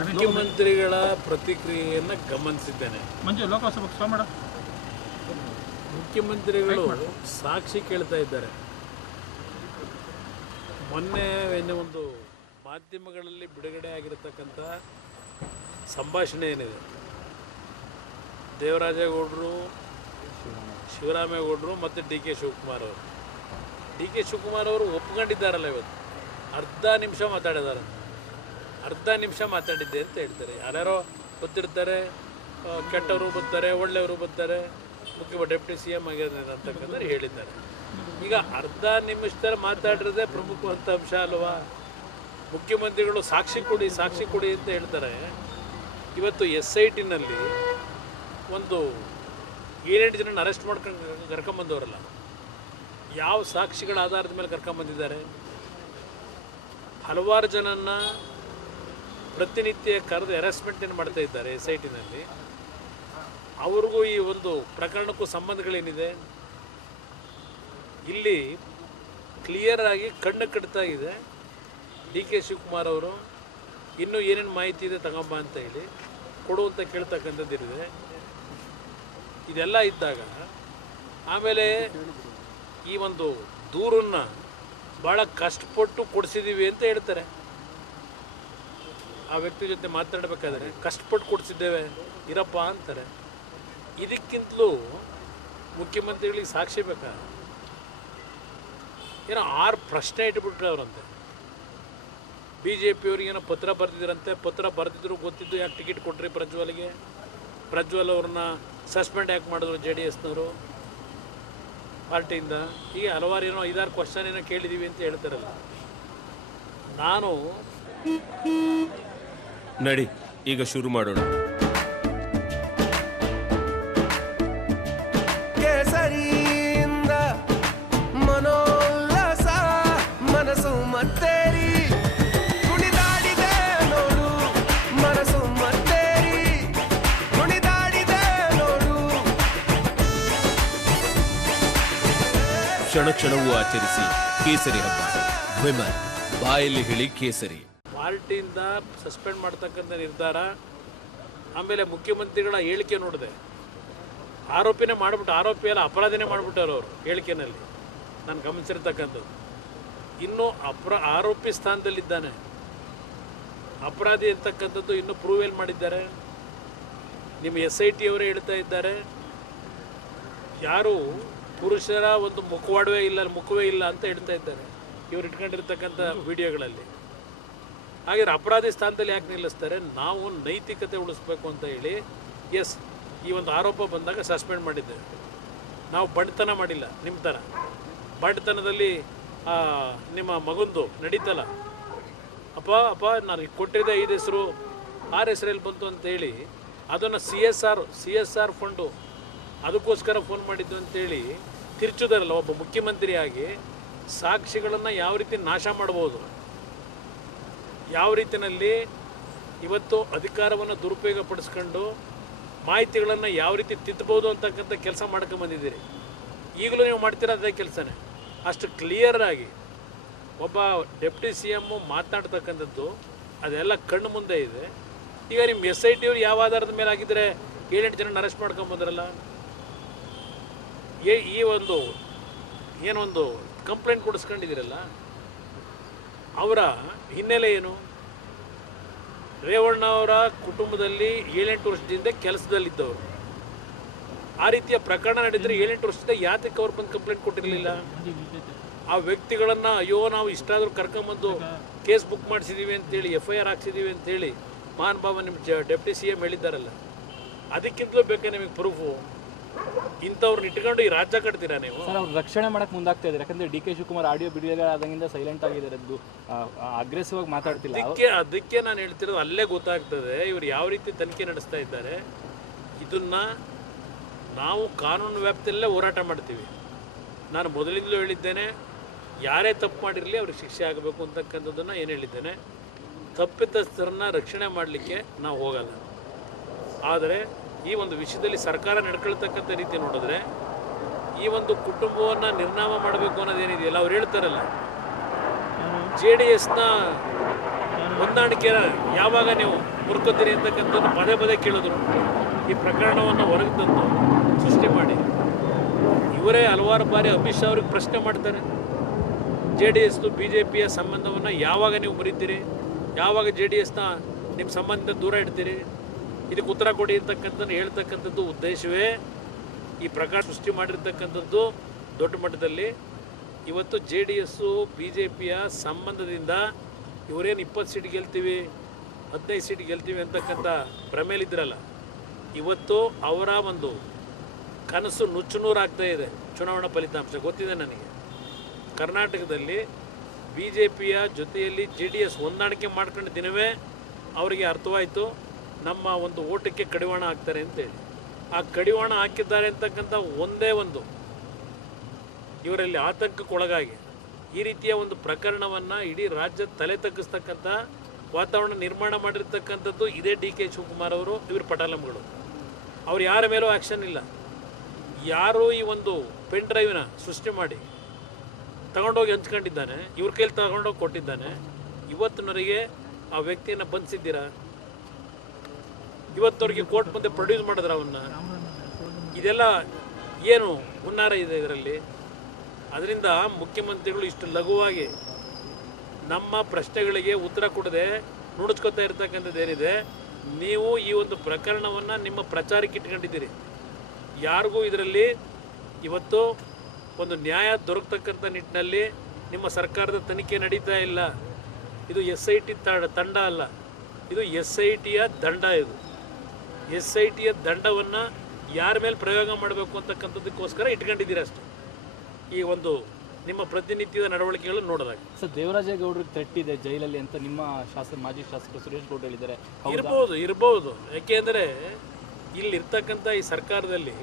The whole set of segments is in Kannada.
ಮುಖ್ಯಮಂತ್ರಿಗಳ ಪ್ರತಿಕ್ರಿಯೆಯನ್ನು ಗಮನಿಸಿದ್ದೇನೆ. ಮುಖ್ಯಮಂತ್ರಿಗಳು ಸಾಕ್ಷಿ ಕೇಳ್ತಾ ಇದ್ದಾರೆ. ಮೊನ್ನೆ ಒಂದು ಮಾಧ್ಯಮಗಳಲ್ಲಿ ಬಿಡುಗಡೆ ಆಗಿರತಕ್ಕಂಥ ಸಂಭಾಷಣೆ ಏನಿದೆ, ದೇವರಾಜೇಗೌಡರು, ಶಿವರಾಮೇಗೌಡರು ಮತ್ತು ಡಿ ಕೆ ಶಿವಕುಮಾರ್ ಅವರು ಒಪ್ಕೊಂಡಿದ್ದಾರಲ್ಲ. ಇವತ್ತು ಅರ್ಧ ನಿಮಿಷ ಮಾತಾಡಿದ್ದಾರೆ. ಅರ್ಧ ನಿಮಿಷ ಮಾತಾಡಿದ್ದೆ ಅಂತ ಹೇಳ್ತಾರೆ. ಯಾರ್ಯಾರೋ ಗೊತ್ತಿರ್ತಾರೆ, ಕೆಟ್ಟವರು ಬರ್ತಾರೆ, ಒಳ್ಳೆಯವರು ಬರ್ತಾರೆ, ಡೆಪ್ಟಿ ಸಿ ಎಮ್ ಆಗಿದ್ದಾರೆ ಅಂತಕ್ಕಂಥದ್ದು ಹೇಳಿದ್ದಾರೆ. ಈಗ ಅರ್ಧ ನಿಮಿಷದಲ್ಲಿ ಮಾತಾಡಿರೋದೇ ಪ್ರಮುಖವಂತ ಅಂಶ ಅಲ್ವಾ? ಮುಖ್ಯಮಂತ್ರಿಗಳು ಸಾಕ್ಷಿ ಕೊಡಿ ಅಂತ ಹೇಳ್ತಾರೆ. ಇವತ್ತು SITನಲ್ಲಿ ಒಂದು 7-8 ಜನನ ಅರೆಸ್ಟ್ ಮಾಡ್ಕೊಂಡು ಕರ್ಕೊಂಬಂದವರಲ್ಲ, ಯಾವ ಸಾಕ್ಷಿಗಳ ಆಧಾರದ ಮೇಲೆ ಕರ್ಕೊಂಬಂದಿದ್ದಾರೆ? ಹಲವಾರು ಜನನ್ನ ಪ್ರತಿನಿತ್ಯ ಕರೆದು ಹ್ಯಾರಾಸ್ಮೆಂಟನ್ನು ಮಾಡ್ತಾ ಇದ್ದಾರೆ SITನಲ್ಲಿ. ಅವ್ರಿಗೂ ಈ ಒಂದು ಪ್ರಕರಣಕ್ಕೂ ಸಂಬಂಧಗಳೇನಿದೆ? ಇಲ್ಲಿ ಕ್ಲಿಯರ್ ಆಗಿ ಕಣ್ಣು ಕಟ್ತಾ ಇದೆ. ಡಿ ಕೆ ಶಿವಕುಮಾರ್ ಅವರು ಇನ್ನೂ ಏನೇನು ಮಾಹಿತಿ ಇದೆ ತಗೊಂಬ ಅಂತ ಹೇಳಿ ಕೊಡುವಂತ ಕೇಳ್ತಕ್ಕಂಥದ್ದಿದೆ. ಇದೆಲ್ಲ ಇದ್ದಾಗ ಆಮೇಲೆ ಈ ಒಂದು ದೂರನ್ನು ಭಾಳ ಕಷ್ಟಪಟ್ಟು ಕೊಡಿಸಿದ್ದೀವಿ ಅಂತ ಹೇಳ್ತಾರೆ. ಆ ವ್ಯಕ್ತಿ ಜೊತೆ ಮಾತಾಡಬೇಕಾದ್ರೆ ಕಷ್ಟಪಟ್ಟು ಕೊಡಿಸಿದ್ದೇವೆ ಇರಪ್ಪ ಅಂತಾರೆ. ಇದಕ್ಕಿಂತಲೂ ಮುಖ್ಯಮಂತ್ರಿಗಳಿಗೆ ಸಾಕ್ಷಿ ಬೇಕಾ? ಏನೋ 6 ಪ್ರಶ್ನೆ ಇಟ್ಬಿಟ್ರೆ ಅವರಂತೆ. BJP ಏನೋ ಪತ್ರ ಬರೆದಿದ್ರಂತೆ. ಪತ್ರ ಬರೆದಿದ್ರು ಗೊತ್ತಿದ್ದು ಯಾಕೆ ಟಿಕೆಟ್ ಕೊಟ್ರಿ ಪ್ರಜ್ವಲ್ ಅವ್ರನ್ನ ಸಸ್ಪೆಂಡ್ ಯಾಕೆ ಮಾಡಿದ್ರು JDSನವರು ಪಾರ್ಟಿಯಿಂದ? ಹೀಗೆ ಹಲವಾರು ಏನೋ 5-6 ಕ್ವಶನ್ ಏನೋ ಕೇಳಿದ್ದೀವಿ ಅಂತ ಹೇಳ್ತಾರಲ್ಲ. ನಾನು ನಡಿ ಈಗ ಶುರು ಮಾಡೋಣ. ಕೇಸರಿಯಿಂದ ಮನೋಲ್ಲಾಸ ಮನಸ್ಸು ಮತ್ತೇರಿ ಕುಣಿದಾಡಿದೆ ನೋಡು, ಮನಸ್ಸು ಮತ್ತೇರಿ ಕುಣಿದಾಡಿದೆ ನೋಡು. ಕ್ಷಣ ಕ್ಷಣವೂ ಆಚರಿಸಿ ಕೇಸರಿ ಹಬ್ಬ. ವಿಮಲ್ ಬಾಯಲ್ಲಿ ಹೇಳಿ ಕೇಸರಿ. ಪಾರ್ಟಿಯಿಂದ ಸಸ್ಪೆಂಡ್ ಮಾಡ್ತಕ್ಕಂಥ ನಿರ್ಧಾರ, ಆಮೇಲೆ ಮುಖ್ಯಮಂತ್ರಿಗಳ ಹೇಳಿಕೆ ನೋಡಿದೆ. ಆರೋಪಿ ಅಲ್ಲ ಅಪರಾಧಿನೇ ಮಾಡಿಬಿಟ್ಟರು ಅವರು ಹೇಳಿಕೆನಲ್ಲಿ. ನಾನು ಗಮನಿಸಿರ್ತಕ್ಕಂಥದ್ದು ಇನ್ನೂ ಆರೋಪಿ ಸ್ಥಾನದಲ್ಲಿದ್ದಾನೆ. ಅಪರಾಧಿ ಅಂತಕ್ಕಂಥದ್ದು ಇನ್ನೂ ಪ್ರೂವ್ ಮಾಡಿದ್ದಾರೆ. ನಿಮ್ಮ SIT ಅವರೇ ಹೇಳ್ತಾ ಇದ್ದಾರೆ, ಯಾರು ಪುರುಷರ ಒಂದು ಮುಖವೇ ಇಲ್ಲ ಅಂತ ಹೇಳ್ತಾ ಇದ್ದಾರೆ ಇವರು ಇಟ್ಕೊಂಡಿರ್ತಕ್ಕಂಥ ವಿಡಿಯೋಗಳಲ್ಲಿ. ಹಾಗೆ ಅಪರಾಧಿ ಸ್ಥಾನದಲ್ಲಿ ಯಾಕೆ ನಿಲ್ಲಿಸ್ತಾರೆ? ನಾವು ನೈತಿಕತೆ ಉಳಿಸ್ಬೇಕು ಅಂತ ಹೇಳಿ ಈ ಒಂದು ಆರೋಪ ಬಂದಾಗ ಸಸ್ಪೆಂಡ್ ಮಾಡಿದ್ದೇವೆ. ನಾವು ಬಡತನ ಮಾಡಿಲ್ಲ ನಿಮ್ಮ ಥರ. ಬಡತನದಲ್ಲಿ ನಿಮ್ಮ ಮಗಂದು ನಡೀತಲ್ಲ, ಅಪ್ಪ ನಾನು ಕೊಟ್ಟಿದ್ದೆ 5 ಹೆಸರು 6 ಹೆಸರಲ್ಲಿ ಬಂತು ಅಂತೇಳಿ ಅದನ್ನು CSR ಫಂಡು ಅದಕ್ಕೋಸ್ಕರ ಫೋನ್ ಮಾಡಿದ್ದು ಅಂತೇಳಿ ತಿರ್ಚುದಾರಲ್ಲ. ಒಬ್ಬ ಮುಖ್ಯಮಂತ್ರಿಯಾಗಿ ಸಾಕ್ಷಿಗಳನ್ನು ಯಾವ ರೀತಿ ನಾಶ ಮಾಡ್ಬೋದು, ಯಾವ ರೀತಿಯಲ್ಲಿ ಇವತ್ತು ಅಧಿಕಾರವನ್ನು ದುರುಪಯೋಗ ಪಡಿಸ್ಕೊಂಡು ಮಾಹಿತಿಗಳನ್ನು ಯಾವ ರೀತಿ ತಿದ್ದಬಹುದು ಅಂತಕ್ಕಂಥ ಕೆಲಸ ಮಾಡ್ಕೊಂಬಂದಿದ್ದೀರಿ. ಈಗಲೂ ನೀವು ಮಾಡ್ತೀರ ಅದೇ ಕೆಲಸನೇ. ಅಷ್ಟು ಕ್ಲಿಯರ್ ಆಗಿ ಒಬ್ಬ ಡೆಪ್ಟಿ CM ಮಾತನಾಡ್ತಕ್ಕಂಥದ್ದು ಅದೆಲ್ಲ ಕಣ್ಣು ಮುಂದೆ ಇದೆ. ಈಗ ನಿಮ್ಮ SIT ಅವರು ಯಾವ ಆಧಾರದ ಮೇಲೆ ಆಗಿದ್ದರೆ 7-8 ಜನನ ಅರೆಸ್ಟ್ ಮಾಡ್ಕೊಂಬಂದ್ರಲ್ಲ? ಈ ಏನೊಂದು ಕಂಪ್ಲೇಂಟ್ ಕೊಡಿಸ್ಕೊಂಡಿದ್ದೀರಲ್ಲ, ಅವರ ಹಿನ್ನೆಲೆ ಏನು? ರೇವಣ್ಣ ಅವರ ಕುಟುಂಬದಲ್ಲಿ 7-8 ವರ್ಷದಿಂದ ಕೆಲಸದಲ್ಲಿದ್ದವರು. ಆ ರೀತಿಯ ಪ್ರಕರಣ ನಡೆದರೆ 7-8 ವರ್ಷದಿಂದ ಯಾತಕ್ಕೆ ಅವ್ರು ಬಂದು ಕಂಪ್ಲೇಂಟ್ ಕೊಟ್ಟಿರಲಿಲ್ಲ? ಆ ವ್ಯಕ್ತಿಗಳನ್ನು ನಾವು ಇಷ್ಟಾದರೂ ಕರ್ಕೊಂಬಂದು ಕೇಸ್ ಬುಕ್ ಮಾಡಿಸಿದ್ದೀವಿ ಅಂತೇಳಿ FIR ಹಾಕ್ಸಿದ್ದೀವಿ ಅಂತೇಳಿ ಮಹಾನ್ ಬಾಬಾ ನಿಮ್ಮ ಡೆಪ್ಟಿ CM ಹೇಳಿದ್ದಾರಲ್ಲ, ಅದಕ್ಕಿಂತಲೂ ಬೇಕಾ ನಿಮಗೆ ಪ್ರೂಫು? ಇಂಥವ್ರನ್ನ ಇಟ್ಕೊಂಡು ಈ ರಾಜ್ಯ ಕಟ್ತೀರಾ ನೀವು? ಸರ್, ಅವ್ರು ರಕ್ಷಣೆ ಮಾಡಕ್ಕೆ ಮುಂದಾಗ್ತಾ ಇದ್ದಾರೆ. ಯಾಕಂದರೆ ಡಿ ಕೆ ಶಿವಕುಮಾರ್ ಆಡಿಯೋ ಬಿಡುಗಡೆ ಆದಾಗಿಂದ ಸೈಲೆಂಟ್ ಆಗಿದ್ದಾರೆ, ಅಗ್ರೆಸಿವ್ ಆಗಿ ಮಾತಾಡ್ತಿಲ್ಲ. ಅದಕ್ಕೆ ನಾನು ಹೇಳ್ತಿರೋದು ಅಲ್ಲೇ ಗೊತ್ತಾಗ್ತದೆ ಇವರು ಯಾವ ರೀತಿ ತನಿಖೆ ನಡೆಸ್ತಾ ಇದ್ದಾರೆ. ಇದನ್ನು ನಾವು ಕಾನೂನು ವ್ಯಾಪ್ತಿಯಲ್ಲೇ ಹೋರಾಟ ಮಾಡ್ತೀವಿ. ನಾನು ಮೊದಲಿಂದಲೂ ಹೇಳಿದ್ದೇನೆ, ಯಾರೇ ತಪ್ಪು ಮಾಡಿರಲಿ ಅವ್ರಿಗೆ ಶಿಕ್ಷೆ ಆಗಬೇಕು ಅಂತಕ್ಕಂಥದ್ದನ್ನು ಏನು ಹೇಳಿದ್ದೇನೆ. ತಪ್ಪಿತಸ್ಥರನ್ನ ರಕ್ಷಣೆ ಮಾಡಲಿಕ್ಕೆ ನಾವು ಹೋಗಲ್ಲ. ಆದರೆ ಈ ಒಂದು ವಿಷಯದಲ್ಲಿ ಸರ್ಕಾರ ನಡ್ಕೊಳ್ತಕ್ಕಂಥ ರೀತಿ ನೋಡಿದ್ರೆ ಈ ಒಂದು ಕುಟುಂಬವನ್ನು ನಿರ್ನಾಮ ಮಾಡಬೇಕು ಅನ್ನೋದೇನಿದೆಯಲ್ಲ, ಅವ್ರು ಹೇಳ್ತಾರಲ್ಲ, JDSನ ಹೊಂದಾಣಿಕೆ ಯಾವಾಗ ನೀವು ಮುರ್ಕೋತೀರಿ ಅಂತಕ್ಕಂಥದ್ದು ಪದೇ ಪದೇ ಕೇಳಿದ್ರು. ಈ ಪ್ರಕರಣವನ್ನು ಹೊರಗೆ ತಂದು ಸೃಷ್ಟಿ ಮಾಡಿ ಇವರೇ ಹಲವಾರು ಬಾರಿ ಅಮಿತ್ ಶಾ ಅವ್ರಿಗೆ ಪ್ರಶ್ನೆ ಮಾಡ್ತಾರೆ. JDS BJPಯ ಸಂಬಂಧವನ್ನು ಯಾವಾಗ ನೀವು ಮುರಿತೀರಿ, ಯಾವಾಗ JDSನ ನಿಮ್ಮ ಸಂಬಂಧದಿಂದ ದೂರ ಇಡ್ತೀರಿ, ಇದಕ್ಕೆ ಉತ್ತರ ಕೊಡಿ ಅಂತಕ್ಕಂಥದ್ದು ಹೇಳ್ತಕ್ಕಂಥದ್ದು ಉದ್ದೇಶವೇ ಈ ಪ್ರಕಾರ ಸೃಷ್ಟಿ ಮಾಡಿರ್ತಕ್ಕಂಥದ್ದು. ದೊಡ್ಡ ಮಟ್ಟದಲ್ಲಿ ಇವತ್ತು JDS BJPಯ ಸಂಬಂಧದಿಂದ ಇವರೇನು 20 ಸೀಟ್ ಗೆಲ್ತೀವಿ 15 ಸೀಟ್ ಗೆಲ್ತೀವಿ ಅಂತಕ್ಕಂಥ ಭ್ರಮೆಯಲ್ಲಿದ್ದರಲ್ಲ, ಇವತ್ತು ಅವರ ಒಂದು ಕನಸು ನುಚ್ಚುನೂರಾಗ್ತಾ ಇದೆ. ಚುನಾವಣಾ ಫಲಿತಾಂಶ ಗೊತ್ತಿದೆ ನನಗೆ. ಕರ್ನಾಟಕದಲ್ಲಿ BJPಯ ಜೊತೆಯಲ್ಲಿ JDS ಹೊಂದಾಣಿಕೆ ಮಾಡ್ಕೊಂಡ ದಿನವೇ ಅವರಿಗೆ ಅರ್ಥವಾಯಿತು ನಮ್ಮ ಒಂದು ಓಟಕ್ಕೆ ಕಡಿವಾಣ ಹಾಕ್ತಾರೆ ಅಂತೇಳಿ. ಆ ಕಡಿವಾಣ ಹಾಕಿದ್ದಾರೆ ಅಂತಕ್ಕಂಥ ಒಂದೇ ಒಂದು ಇವರಲ್ಲಿ ಆತಂಕಕ್ಕೊಳಗಾಗಿ ಈ ರೀತಿಯ ಒಂದು ಪ್ರಕರಣವನ್ನು ಇಡೀ ರಾಜ್ಯ ತಲೆ ತಗ್ಗಿಸ್ತಕ್ಕಂಥ ವಾತಾವರಣ ನಿರ್ಮಾಣ ಮಾಡಿರ್ತಕ್ಕಂಥದ್ದು ಇದೇ DK ಶಿವಕುಮಾರ್ ಅವರು, ಇವರು ಪಟಾಲಂಗಳು. ಅವ್ರು ಯಾರ ಮೇಲೂ ಆ್ಯಕ್ಷನ್ ಇಲ್ಲ. ಯಾರು ಈ ಒಂದು ಪೆನ್ ಡ್ರೈವ್ನ ಸೃಷ್ಟಿ ಮಾಡಿ ತಗೊಂಡೋಗಿ ಹಂಚ್ಕೊಂಡಿದ್ದಾನೆ, ಇವ್ರ ಕೈಲಿ ತಗೊಂಡೋಗಿ ಕೊಟ್ಟಿದ್ದಾನೆ. ಇವತ್ತಿನವರೆಗೆ ಆ ವ್ಯಕ್ತಿಯನ್ನು ಬಂಧಿಸಿದ್ದೀರಾ? ಇವತ್ತವರೆಗೆ ಕೋರ್ಟ್ ಮುಂದೆ ಪ್ರೊಡ್ಯೂಸ್ ಮಾಡಿದ್ರ ಅವನ್ನ? ಇದೆಲ್ಲ ಏನು ಹುನ್ನಾರ ಇದೆ ಇದರಲ್ಲಿ? ಅದರಿಂದ ಮುಖ್ಯಮಂತ್ರಿಗಳು ಇಷ್ಟು ಲಘುವಾಗಿ ನಮ್ಮ ಪ್ರಶ್ನೆಗಳಿಗೆ ಉತ್ತರ ಕೊಡದೆ ನುಡಿಸ್ಕೊತಾ ಇರ್ತಕ್ಕಂಥದ್ದು ಏನಿದೆ, ನೀವು ಈ ಒಂದು ಪ್ರಕರಣವನ್ನು ನಿಮ್ಮ ಪ್ರಚಾರಕ್ಕೆ ಇಟ್ಕೊಂಡಿದ್ದೀರಿ. ಯಾರಿಗೂ ಇದರಲ್ಲಿ ಇವತ್ತು ಒಂದು ನ್ಯಾಯ ದೊರಕತಕ್ಕಂಥ ನಿಟ್ಟಿನಲ್ಲಿ ನಿಮ್ಮ ಸರ್ಕಾರದ ತನಿಖೆ ನಡೀತಾ ಇಲ್ಲ. ಇದು SIT ತಂಡ ಅಲ್ಲ, ಇದು SITಯ ದಂಡ. ಇದು SITಯ ದಂಡವನ್ನು ಯಾರ ಮೇಲೆ ಪ್ರಯೋಗ ಮಾಡಬೇಕು ಅಂತಕ್ಕಂಥದ್ದಕ್ಕೋಸ್ಕರ ಇಟ್ಕೊಂಡಿದ್ದೀರಿ ಅಷ್ಟೇ. ಈ ಒಂದು ನಿಮ್ಮ ಪ್ರತಿನಿತ್ಯದ ನಡವಳಿಕೆಗಳನ್ನು ನೋಡಿದಾಗ ಸರ್, ದೇವರಾಜೇಗೌಡರಿಗೆ ಥ್ರೆಟ್ ಇದೆ ಜೈಲಲ್ಲಿ ಅಂತ ನಿಮ್ಮ ಮಾಜಿ ಶಾಸಕರು ಸುರೇಶ್ ಗೌಡ ಹೇಳಿದ್ದಾರೆ. ಇರ್ಬೋದು. ಯಾಕೆಂದರೆ ಇಲ್ಲಿರ್ತಕ್ಕಂಥ ಈ ಸರ್ಕಾರದಲ್ಲಿ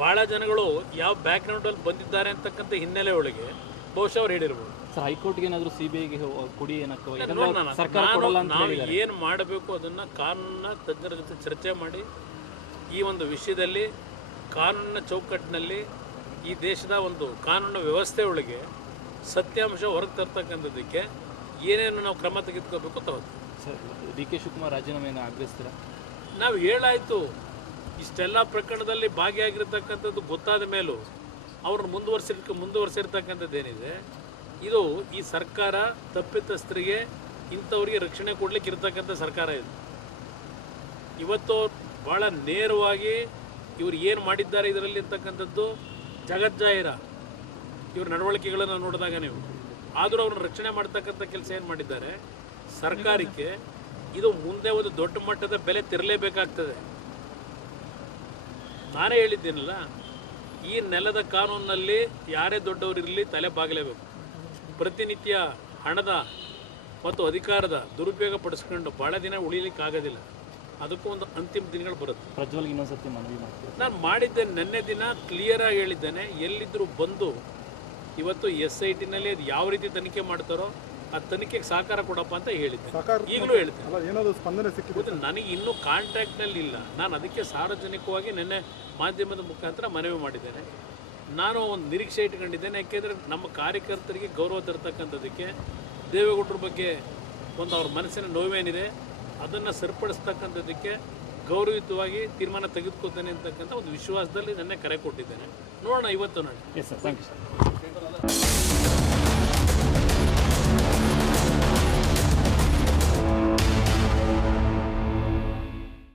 ಭಾಳ ಜನಗಳು ಯಾವ ಬ್ಯಾಕ್ಗ್ರೌಂಡಲ್ಲಿ ಬಂದಿದ್ದಾರೆ ಅಂತಕ್ಕಂಥ ಹಿನ್ನೆಲೆ ಒಳಗೆ ಬಹುಶಃ ಅವ್ರು ಹೇಳಿರ್ಬೋದು. ಸರ್, ಹೈಕೋರ್ಟ್ಗೆ ಏನಾದರೂ CBIಗೆ ಕೊಡಿ ಏನಕ್ಕೆ ನಾವು ಏನು ಮಾಡಬೇಕು ಅದನ್ನು ಕಾನೂನಿನ ತಜ್ಞರ ಜೊತೆ ಚರ್ಚೆ ಮಾಡಿ ಈ ಒಂದು ವಿಷಯದಲ್ಲಿ ಕಾನೂನಿನ ಚೌಕಟ್ಟಿನಲ್ಲಿ ಈ ದೇಶದ ಒಂದು ಕಾನೂನು ವ್ಯವಸ್ಥೆ ಒಳಗೆ ಸತ್ಯಾಂಶ ಹೊರಗೆ ತರ್ತಕ್ಕಂಥದ್ದಕ್ಕೆ ಏನೇನು ನಾವು ಕ್ರಮ ತೆಗೆದುಕೋಬೇಕು ತಗೋತೀವಿ. ಸರ್, DK ಶಿವಕುಮಾರ್ ರಾಜೀನಾಮೆಯನ್ನು ಆಗ್ರಹಿಸ್ತೀರಾ? ನಾವು ಹೇಳಾಯಿತು, ಇಷ್ಟೆಲ್ಲ ಪ್ರಕರಣದಲ್ಲಿ ಭಾಗಿಯಾಗಿರ್ತಕ್ಕಂಥದ್ದು ಗೊತ್ತಾದ ಮೇಲೂ ಅವ್ರನ್ನ ಮುಂದುವರಿಸಿರ್ತಕ್ಕಂಥದ್ದು ಏನಿದೆ, ಇದು ಈ ಸರ್ಕಾರ ತಪ್ಪಿತಸ್ಥರಿಗೆ ಇಂಥವ್ರಿಗೆ ರಕ್ಷಣೆ ಕೊಡ್ಲಿಕ್ಕೆ ಇರ್ತಕ್ಕಂಥ ಸರ್ಕಾರ ಇದು. ಇವತ್ತು ಭಾಳ ನೇರವಾಗಿ ಇವರು ಏನು ಮಾಡಿದ್ದಾರೆ ಇದರಲ್ಲಿ ಅಂತಕ್ಕಂಥದ್ದು ಜಗಜ್ಜಾಹಿರ. ಇವ್ರ ನಡವಳಿಕೆಗಳನ್ನು ನೋಡಿದಾಗ ನೀವು ಆದರೂ ಅವ್ರನ್ನ ರಕ್ಷಣೆ ಮಾಡ್ತಕ್ಕಂಥ ಕೆಲಸ ಏನು ಮಾಡಿದ್ದಾರೆ ಸರ್ಕಾರಕ್ಕೆ, ಇದು ಮುಂದೆ ಒಂದು ದೊಡ್ಡ ಮಟ್ಟದ ಬೆಲೆ ತೆರಲೇಬೇಕಾಗ್ತದೆ. ನಾನೇ ಹೇಳಿದ್ದೀನಲ್ಲ, ಈ ನೆಲದ ಕಾನೂನಿನಲ್ಲಿ ಯಾರೇ ದೊಡ್ಡವರಿರಲಿ ತಲೆ ಬಾಗಲೇಬೇಕು. ಪ್ರತಿನಿತ್ಯ ಹಣದ ಮತ್ತು ಅಧಿಕಾರದ ದುರುಪಯೋಗ ಪಡಿಸ್ಕೊಂಡು ಭಾಳ ದಿನ ಉಳಿಲಿಕ್ಕಾಗೋದಿಲ್ಲ. ಅದಕ್ಕೂ ಒಂದು ಅಂತಿಮ ದಿನಗಳು ಬರುತ್ತೆ. ಪ್ರಜ್ವಲ್ಗೆ ಇನ್ನೊಂದ್ಸತಿ ಮನವಿ ಮಾಡ್ತೀನಿ. ನಾನು ಮಾಡಿದ್ದೆ, ನಿನ್ನೆ ದಿನ ಕ್ಲಿಯರಾಗಿ ಹೇಳಿದ್ದೇನೆ. ಎಲ್ಲಿದ್ದರೂ ಬಂದು ಇವತ್ತು SITನಲ್ಲಿ ಅದು ಯಾವ ರೀತಿ ತನಿಖೆ ಮಾಡ್ತಾರೋ ಆ ತನಿಖೆಗೆ ಸಹಕಾರ ಕೊಡಪ್ಪ ಅಂತ ಹೇಳಿದ್ದೆ. ಈಗಲೂ ಹೇಳ್ತೇನೆ. ನನಗೆ ಇನ್ನೂ ಕಾಂಟ್ಯಾಕ್ಟ್ನಲ್ಲಿ ಇಲ್ಲ. ನಾನು ಅದಕ್ಕೆ ಸಾರ್ವಜನಿಕವಾಗಿ ನಿನ್ನೆ ಮಾಧ್ಯಮದ ಮುಖಾಂತರ ಮನವಿ ಮಾಡಿದ್ದೇನೆ. ನಾನು ಒಂದು ನಿರೀಕ್ಷೆ ಇಟ್ಕೊಂಡಿದ್ದೇನೆ. ಯಾಕೆಂದರೆ ನಮ್ಮ ಕಾರ್ಯಕರ್ತರಿಗೆ ಗೌರವ ತರ್ತಕ್ಕಂಥದ್ದಕ್ಕೆ ದೇವೇಗೌಡರ ಬಗ್ಗೆ ಒಂದು ಅವ್ರ ಮನಸ್ಸಿನ ನೋವೇನಿದೆ ಅದನ್ನು ಸರಿಪಡಿಸ್ತಕ್ಕಂಥದ್ದಕ್ಕೆ ಗೌರವಯುತವಾಗಿ ತೀರ್ಮಾನ ತೆಗೆದುಕೊಳ್ತೇನೆ ಅಂತಕ್ಕಂಥ ಒಂದು ವಿಶ್ವಾಸದಲ್ಲಿ ನೆನ್ನೆ ಕರೆ ಕೊಟ್ಟಿದ್ದೇನೆ. ನೋಡೋಣ ಇವತ್ತು. ನೋಡಿ. Yes sir, thank you sir.